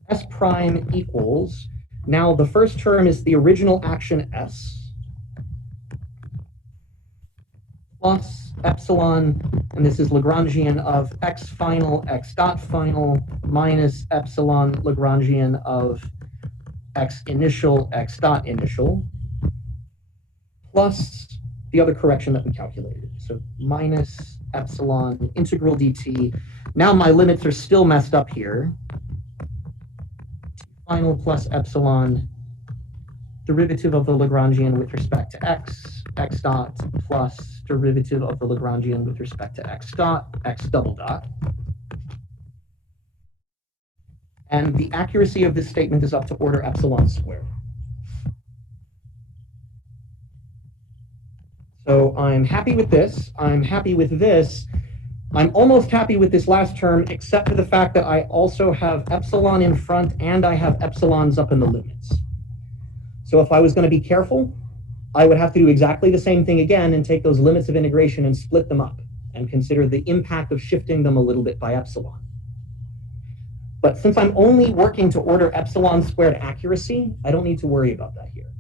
S prime equals, now the first term is the original action S, plus epsilon, and this is Lagrangian of x final, x dot final, minus epsilon Lagrangian of x initial, x dot initial, plus the other correction that we calculated. So minus epsilon integral dt. Now my limits are still messed up here. Final plus epsilon derivative of the Lagrangian with respect to x, x dot, plus derivative of the Lagrangian with respect to x dot, x double dot. And the accuracy of this statement is up to order epsilon squared. So I'm happy with this. I'm happy with this. I'm almost happy with this last term, except for the fact that I also have epsilon in front and I have epsilons up in the limits. So if I was going to be careful, I would have to do exactly the same thing again and take those limits of integration and split them up and consider the impact of shifting them a little bit by epsilon. But since I'm only working to order epsilon squared accuracy, I don't need to worry about that here.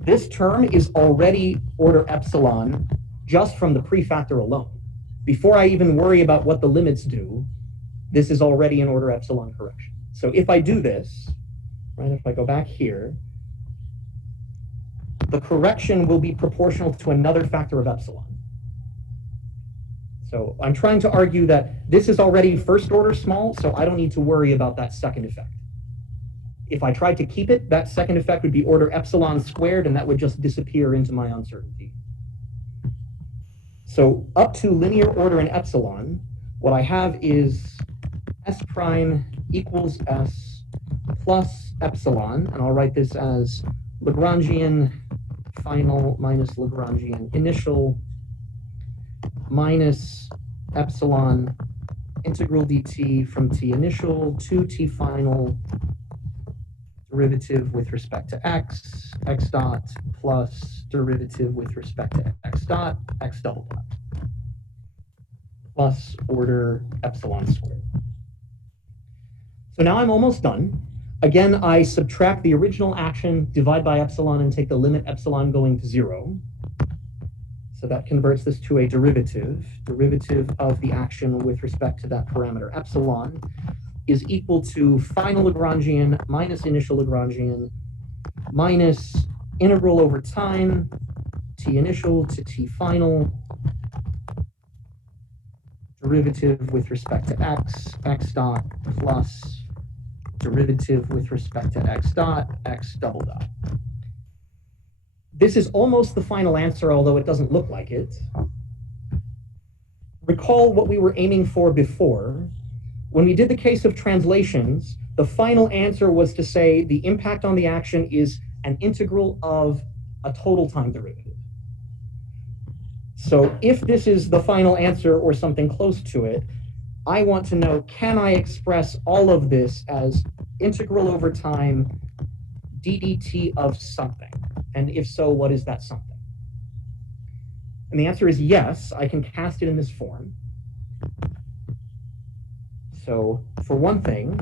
This term is already order epsilon just from the prefactor alone. Before I even worry about what the limits do, this is already an order epsilon correction. So if I do this, right, if I go back here, the correction will be proportional to another factor of epsilon. So I'm trying to argue that this is already first order small, so I don't need to worry about that second effect. If I tried to keep it, that second effect would be order epsilon squared, and that would just disappear into my uncertainty. So up to linear order in epsilon, what I have is S prime equals S plus epsilon, and I'll write this as Lagrangian final minus Lagrangian initial minus epsilon integral dt from t initial to t final derivative with respect to x dot plus derivative with respect to x dot, x double dot, plus order epsilon squared. So now I'm almost done. Again, I subtract the original action, divide by epsilon, and take the limit epsilon going to 0. So that converts this to a derivative. Derivative of the action with respect to that parameter epsilon is equal to final Lagrangian minus initial Lagrangian minus integral over time, t initial to t final, derivative with respect to x dot, plus derivative with respect to x dot, x double dot. This is almost the final answer, although it doesn't look like it. Recall what we were aiming for before. When we did the case of translations, the final answer was to say the impact on the action is an integral of a total time derivative. So if this is the final answer or something close to it, I want to know, can I express all of this as integral over time ddt of something? And if so, what is that something? And the answer is yes, I can cast it in this form. So for one thing,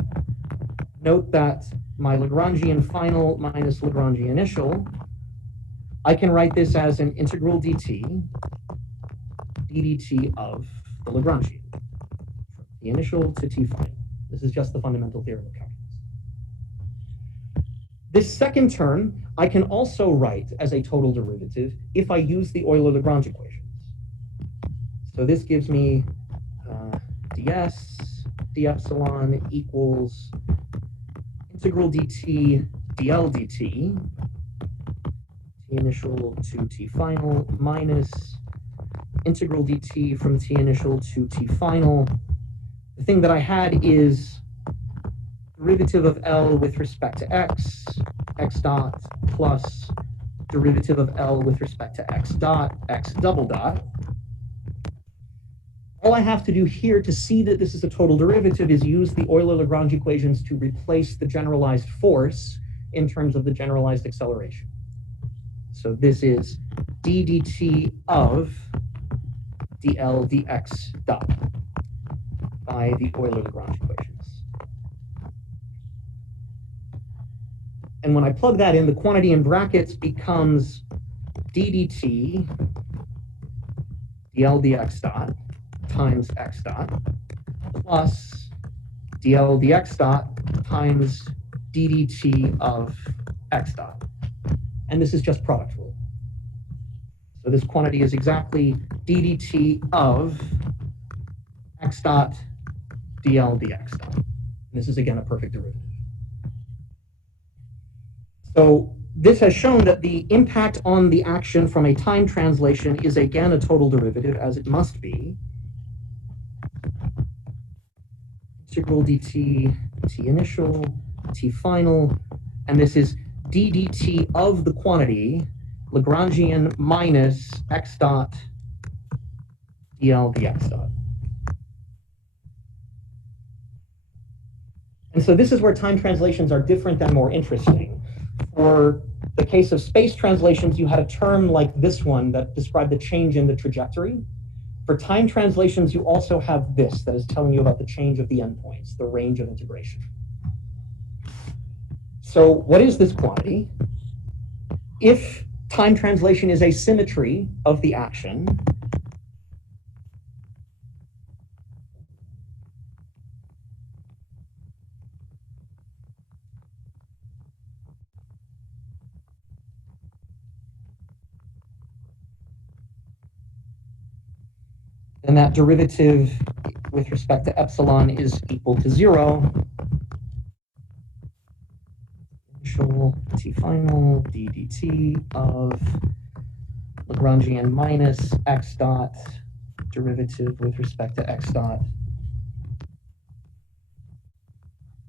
note that my Lagrangian final minus Lagrangian initial, I can write this as an integral ddt of the Lagrangian, from the initial to t final. This is just the fundamental theorem of calculus. This second term, I can also write as a total derivative if I use the Euler-Lagrange equations. So this gives me ds d epsilon equals integral dt dl dt, t initial to t final, minus integral dt from t initial to t final. The thing that I had is derivative of L with respect to x dot, plus derivative of L with respect to x dot, x double dot. All I have to do here to see that this is a total derivative is use the Euler-Lagrange equations to replace the generalized force in terms of the generalized acceleration. So this is d dt of dl dx dot by the Euler-Lagrange equations. And when I plug that in, the quantity in brackets becomes d dt dl dx dot times x dot plus dl dx dot times d dt of x dot. And this is just product rule. So this quantity is exactly d dt of x dot dl dx dot. And this is again a perfect derivative. So this has shown that the impact on the action from a time translation is again a total derivative, as it must be. Integral dt, t initial, t final, and this is d dt of the quantity, Lagrangian minus x dot dl dx dot. And so this is where time translations are different and more interesting. For the case of space translations, you had a term like this one that described the change in the trajectory. For time translations, you also have this that is telling you about the change of the endpoints, the range of integration. So what is this quantity? If time translation is a symmetry of the action, then that derivative with respect to epsilon is equal to 0. Initial t final d dt of Lagrangian minus x dot derivative with respect to x dot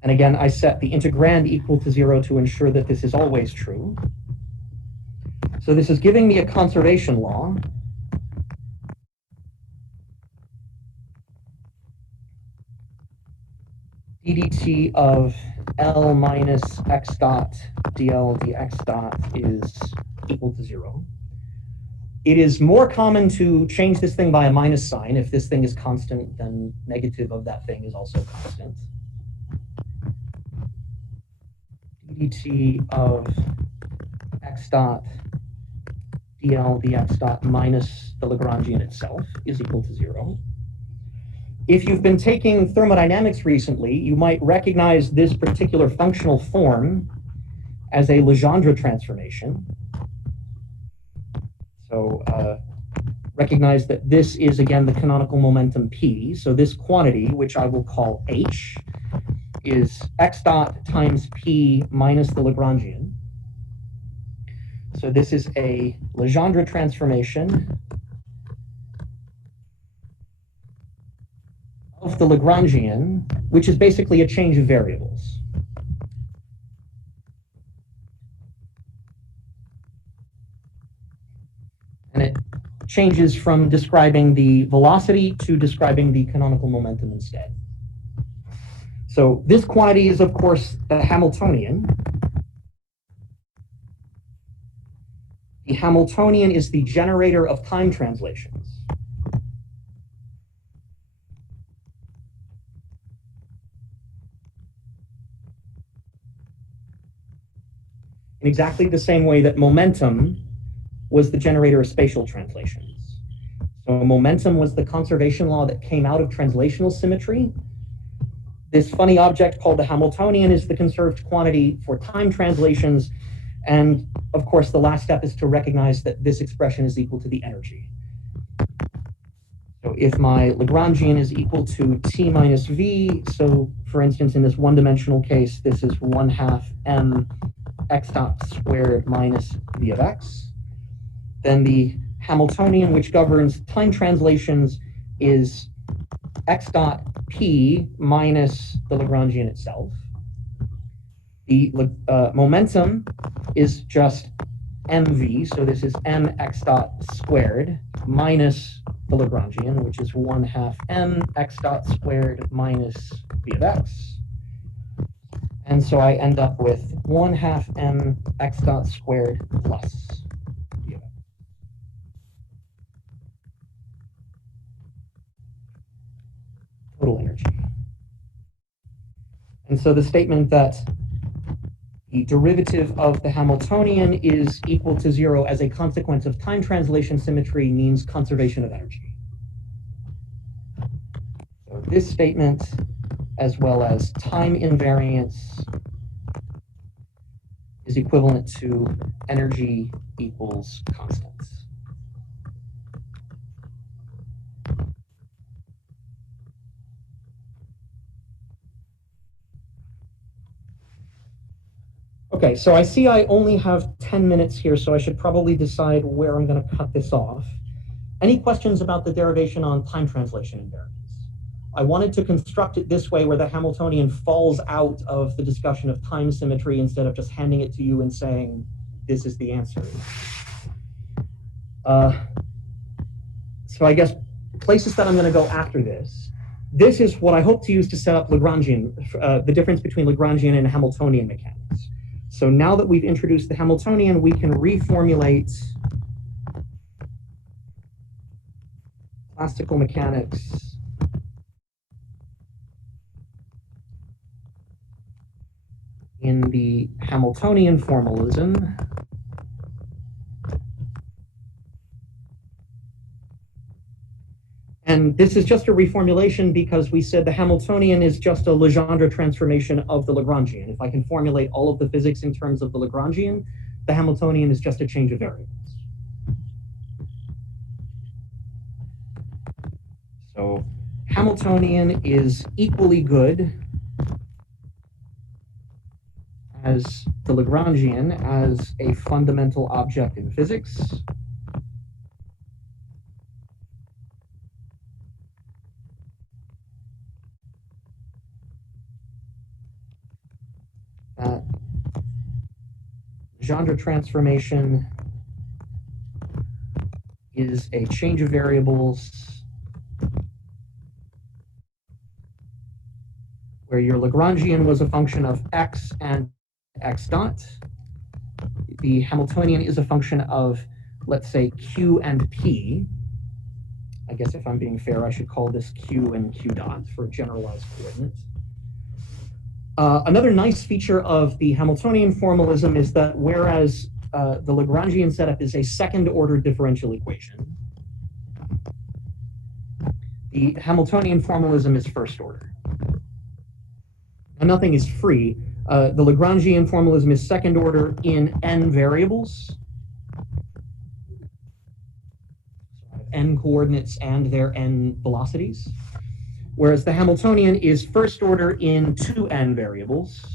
And again, I set the integrand equal to 0 to ensure that this is always true. So this is giving me a conservation law. ddt of L minus x dot dl dx dot is equal to 0. It is more common to change this thing by a minus sign. If this thing is constant, then negative of that thing is also constant. ddt of x dot dl dx dot minus the Lagrangian itself is equal to 0. If you've been taking thermodynamics recently, you might recognize this particular functional form as a Legendre transformation. So recognize that this is, again, the canonical momentum P. So this quantity, which I will call H, is x dot times P minus the Lagrangian. So this is a Legendre transformation of the Lagrangian, which is basically a change of variables. And it changes from describing the velocity to describing the canonical momentum instead. So this quantity is, of course, the Hamiltonian. The Hamiltonian is the generator of time translations. In exactly the same way that momentum was the generator of spatial translations. So momentum was the conservation law that came out of translational symmetry. This funny object called the Hamiltonian is the conserved quantity for time translations. And of course, the last step is to recognize that this expression is equal to the energy. So if my Lagrangian is equal to T minus V, so for instance, in this one-dimensional case, this is 1/2 m x dot squared minus V of x, then the Hamiltonian, which governs time translations, is x dot p minus the Lagrangian itself. The momentum is just mv, so this is mx dot squared minus the Lagrangian, which is 1/2 m x dot squared minus v of x. And so I end up with 1/2 m x dot squared plus v of x. Total energy. And so the statement that the derivative of the Hamiltonian is equal to 0 as a consequence of time translation symmetry means conservation of energy. So this statement, as well as time invariance, is equivalent to energy equals constant. Okay, so I see I only have 10 minutes here, so I should probably decide where I'm going to cut this off. Any questions about the derivation on time translation invariance? I wanted to construct it this way, where the Hamiltonian falls out of the discussion of time symmetry instead of just handing it to you and saying, this is the answer. So I guess places that I'm going to go after this. This is what I hope to use to set up Lagrangian, the difference between Lagrangian and Hamiltonian mechanics. So now that we've introduced the Hamiltonian, we can reformulate classical mechanics in the Hamiltonian formalism. And this is just a reformulation because we said the Hamiltonian is just a Legendre transformation of the Lagrangian. If I can formulate all of the physics in terms of the Lagrangian, the Hamiltonian is just a change of variables. So Hamiltonian is equally good as the Lagrangian as a fundamental object in physics. Legendre transformation is a change of variables where your Lagrangian was a function of x and x dot. The Hamiltonian is a function of, let's say, q and p. I guess if I'm being fair, I should call this q and q dot for a generalized coordinate. Another nice feature of the Hamiltonian formalism is that whereas the Lagrangian setup is a second-order differential equation, the Hamiltonian formalism is first order. Now, nothing is free. The Lagrangian formalism is second order in n variables, n coordinates and their n velocities, whereas the Hamiltonian is first order in 2n variables.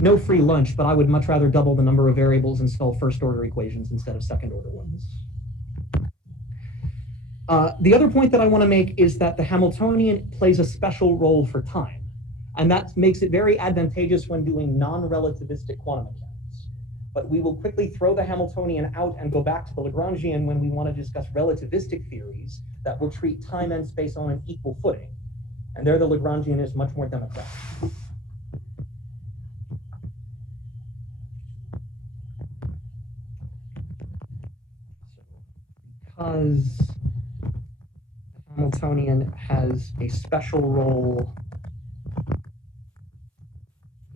No free lunch, but I would much rather double the number of variables and solve first order equations instead of second order ones. The other point that I want to make is that the Hamiltonian plays a special role for time, and that makes it very advantageous when doing non-relativistic quantum mechanics. But we will quickly throw the Hamiltonian out and go back to the Lagrangian when we want to discuss relativistic theories that will treat time and space on an equal footing. And there the Lagrangian is much more democratic. Because the Hamiltonian has a special role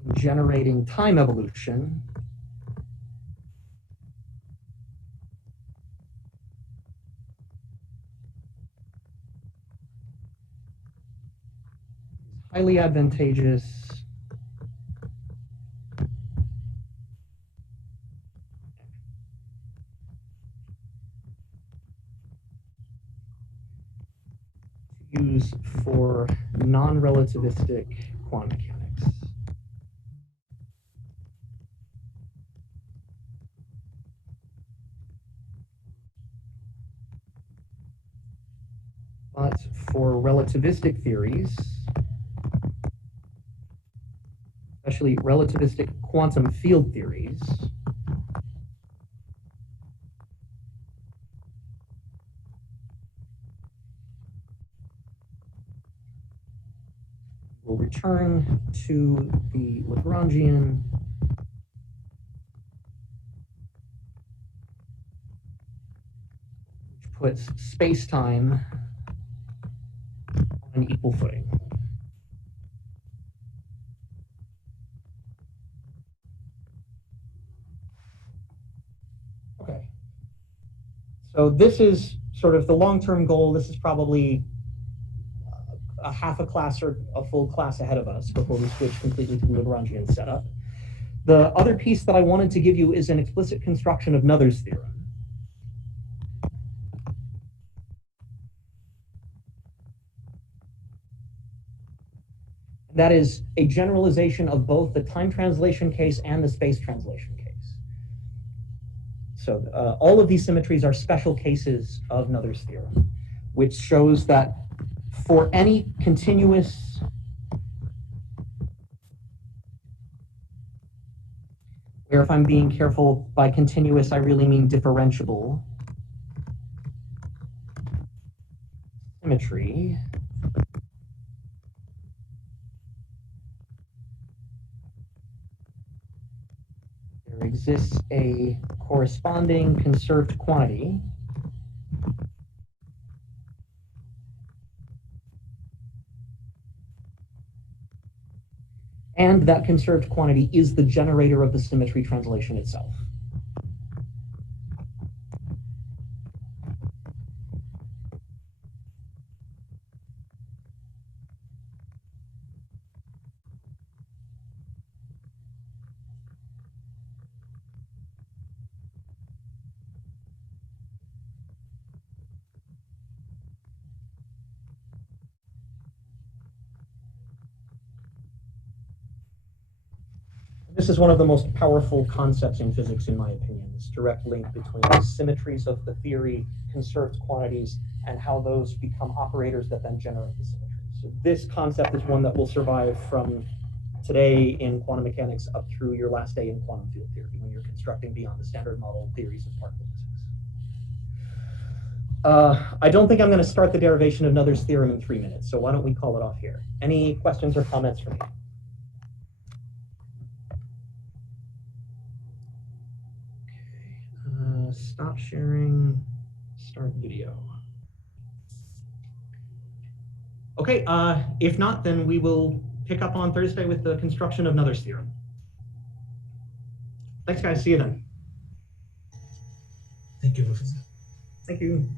in generating time evolution, highly advantageous to use for non-relativistic quantum mechanics. But for relativistic theories, especially relativistic quantum field theories, we'll return to the Lagrangian which puts space-time on an equal footing. Okay. So this is sort of the long-term goal. This is probably a half a class or a full class ahead of us before we switch completely to the Lagrangian setup. The other piece that I wanted to give you is an explicit construction of Noether's theorem. That is a generalization of both the time translation case and the space translation case. So all of these symmetries are special cases of Noether's theorem, which shows that for any continuous where, if I'm being careful, by continuous I really mean differentiable symmetry, there exists a corresponding conserved quantity and that conserved quantity is the generator of the symmetry translation itself. This is one of the most powerful concepts in physics, in my opinion, this direct link between the symmetries of the theory, conserved quantities, and how those become operators that then generate the symmetry. So this concept is one that will survive from today in quantum mechanics up through your last day in quantum field theory when you're constructing beyond the standard model theories of particle physics. I don't think I'm going to start the derivation of Noether's theorem in 3 minutes, so why don't we call it off here? Any questions or comments from you? Okay, stop sharing, start video. Okay, if not, then we will pick up on Thursday with the construction of Noether's theorem. Thanks, guys. See you then. Thank you, Professor. Thank you.